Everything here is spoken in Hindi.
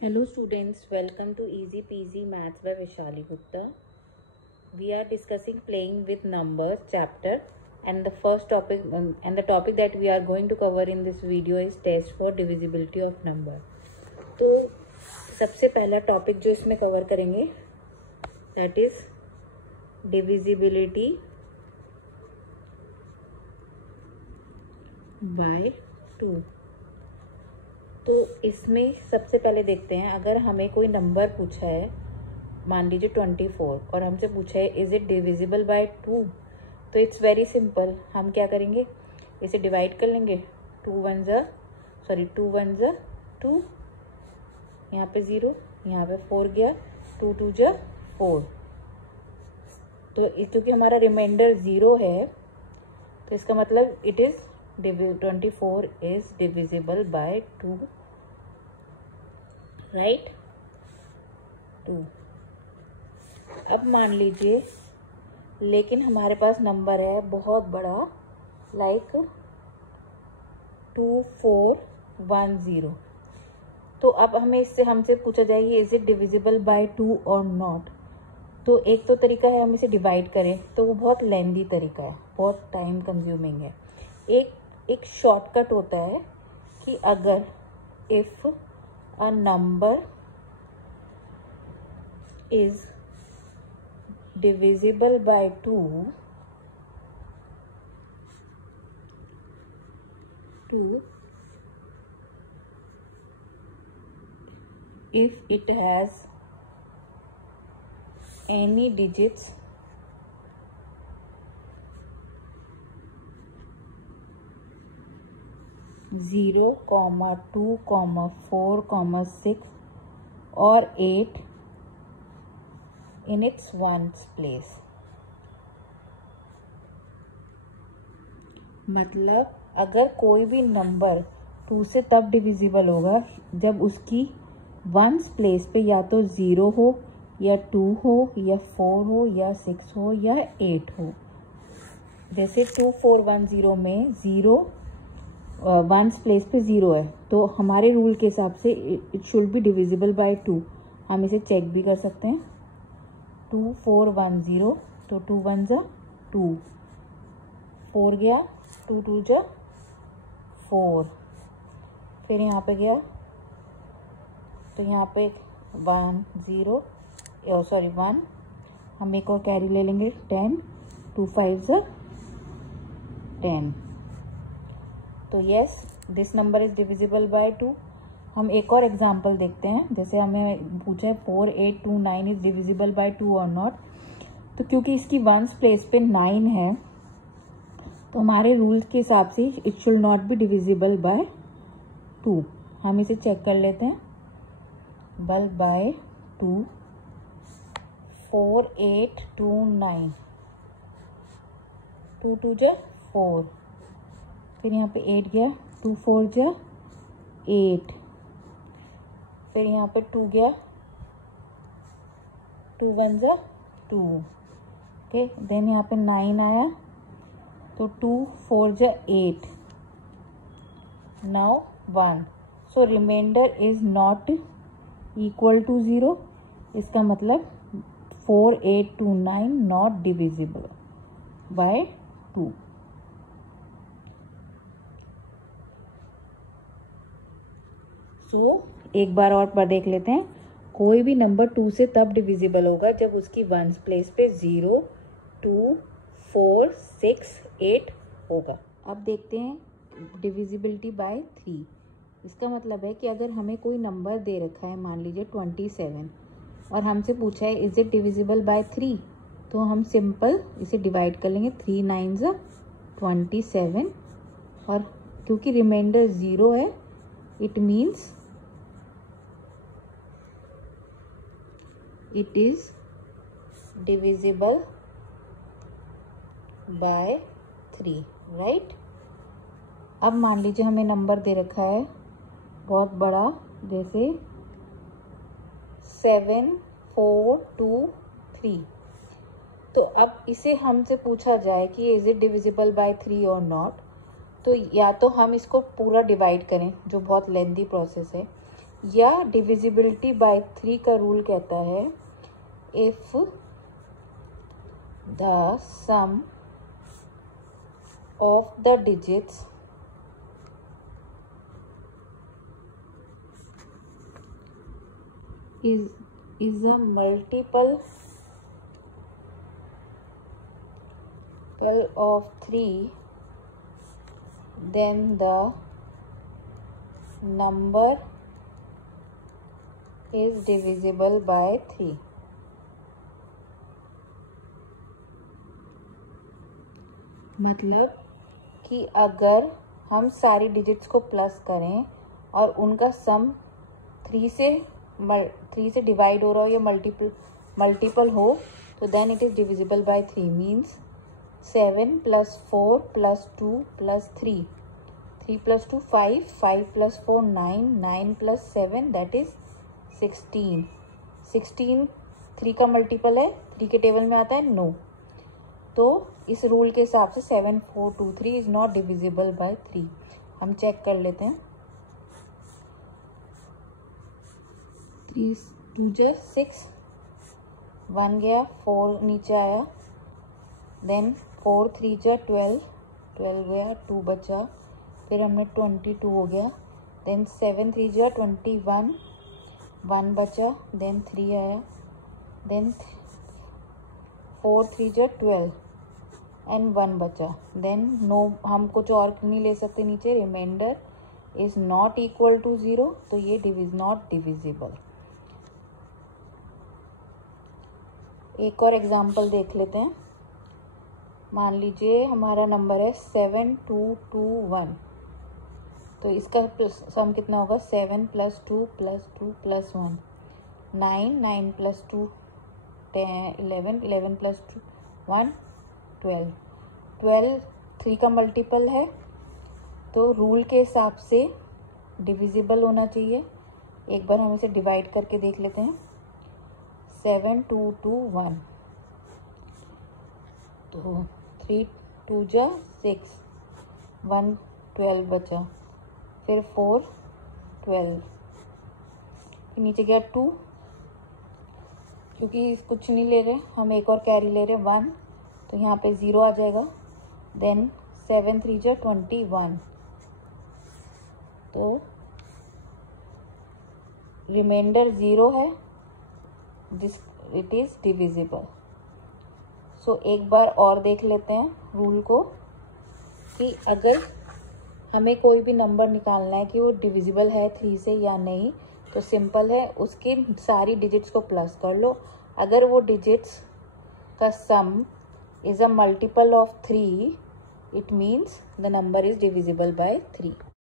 Hello students, welcome to Easy Peasy Maths by Vishali Gupta. We are discussing playing with numbers chapter and the first topic and the topic that we are going to cover in this video is test for divisibility of number. तो सबसे पहला टॉपिक जो इसमें कवर करेंगे that is divisibility by 2. तो इसमें सबसे पहले देखते हैं, अगर हमें कोई नंबर पूछा है, मान लीजिए 24, और हमसे पूछा है इज इट डिविजिबल बाय 2, तो इट्स वेरी सिंपल. हम क्या करेंगे, इसे डिवाइड कर लेंगे. 2 1 ज़ा 2, यहाँ पे 0, यहाँ पे 4 गया, 2 2 ज़ा 4. तो क्योंकि हमारा रिमाइंडर 0 है तो इसका मतलब it is 24 is divisible by 2, right? 2. अब मान लीजिए लेकिन हमारे पास नंबर है बहुत बड़ा, लाइक 2410. तो अब हमसे पूछा जाएगी इज इट डिविजिबल बाय 2 और नॉट. तो एक तो तरीका है हम इसे डिवाइड करें, तो वो बहुत लेंदी तरीका है, बहुत टाइम कंज्यूमिंग है. एक शॉर्टकट होता है कि अगर if a number is divisible by 2 if it has any digits 0, 2, 4, 6 और 8 in its ones place. मतलब अगर कोई भी नंबर 2 से तब डिविजिबल होगा जब उसकी वंस प्लेस पे या तो 0 हो या 2 हो या 4 हो या 6 हो या 8 हो. जैसे 2410 में 0 वंस प्लेस पे 0 है, तो हमारे रूल के हिसाब से it should be divisible by 2. हम इसे चेक भी कर सकते हैं. 2410, तो 2 1 ज़ा 2, 4 गया, 2 2 ज़ा 4, फिर यहाँ पे गया तो यहाँ पे 1 हम एक और कैरी ले लेंगे 10, 2 5 ज़ा 10. तो yes, this number is divisible by 2. हम एक और एग्जांपल देखते हैं. जैसे हमें पूछा है 4829 इज डिविजिबल बाय 2 और नॉट. तो क्योंकि इसकी वंस प्लेस पे 9 है तो हमारे रूल के हिसाब से it should not be divisible by 2. हम इसे चेक कर लेते हैं. बल बाय 2, 4829, 2 2 ज़ा 4, फिर यहाँ पे 8 गया, 2 4 ज़ा 8, फिर यहाँ पे 2 गया, 2 1 ज़ा 2. ओके, देन यहाँ पे 9 आया तो 2 4 ज़ा 8, now 1. So reminder is not equal to 0. इसका मतलब 4829 नॉट डिविजिबल बाय 2. एक बार और पर देख लेते हैं. कोई भी नंबर 2 से तब डिविजिबल होगा जब उसकी वंस प्लेस पे 0, 2, 4, 6, 8 होगा. अब देखते हैं डिविजिबिलिटी बाय 3. इसका मतलब है कि अगर हमें कोई नंबर दे रखा है, मान लीजिए 27, और हमसे पूछा है इज इट डिविजिबल बाय 3, तो हम सिंपल इसे डिवाइड कर लेंगे. 3 9 ज़ा 27, और क्योंकि रिमाइंडर 0 है it means it is divisible by 3, right? अब मान लीजिए हमें नंबर दे रखा है बहुत बड़ा, जैसे 7 4 2 3. तो अब इसे हमसे पूछा जाए कि इज इट डिविजिबल बाय 3 और नॉट, तो या तो हम इसको पूरा डिवाइड करें, जो बहुत लेंदी प्रोसेस है, या डिविजिबिलिटी बाय 3 का रूल कहता है if the sum of the digits is a multiple of 3, then the number is divisible by 3. मतलब कि अगर हम सारी डिजिट्स को प्लस करें और उनका सम 3 से डिवाइड हो रहा हो या मल्टीपल हो तो then it is divisible by 3. Means 7 + 4 + 2 + 3, 3 + 2 5, 5 + 4 9, 9 + 7 that is 16. 16 3 का मल्टीपल है, 3 के टेबल में आता है नो. तो इस रूल के हिसाब से 7 4 2 3 इज नॉट डिविजिबल बाय 3. हम चेक कर लेते हैं. 3 2 6, 1 गया, 4 नीचे आया, देन 4 3 12, 12 गया, 2 बचा, फिर हमने 22 हो गया, देन 7 3 21, 1 बचा, देन 3 आया, देन 4 3 12 एंड 1 बचा, देन नो. हम कुछ और नहीं ले सकते नीचे. Reminder is not equal to 0, तो ये नॉट डिविजिबल. एक और एग्जाम्पल देख लेते हैं. मान लीजिए हमारा नंबर है 7221, तो इसका सम कितना होगा? 7 + 2 + 2 + 1 9, 9 + 2 10 11, 11 + 2 1 12. 12 3 का मल्टीपल है, तो रूल के हिसाब से डिविजिबल होना चाहिए. एक बार हम इसे डिवाइड करके देख लेते हैं. 7 2 2 1, तो 3 2 6, 1 12 बचा, फिर 4 12, फिर नीचे गया 2, क्योंकि कुछ नहीं ले रहे हम, एक और कैरी ले रहे 1, तो यहाँ पे 0 आ जाएगा. देन 7 3 21, तो रिमाइंडर 0 है, दिस इट इज डिविजिबल. सो एक बार और देख लेते हैं रूल को कि अगर हमें कोई भी नंबर निकालना है कि वो डिविजिबल है 3 से या नहीं, तो सिंपल है, उसकी सारी डिजिट्स को प्लस कर लो. अगर वो डिजिट्स का सम is a multiple of 3, it means the number is divisible by 3.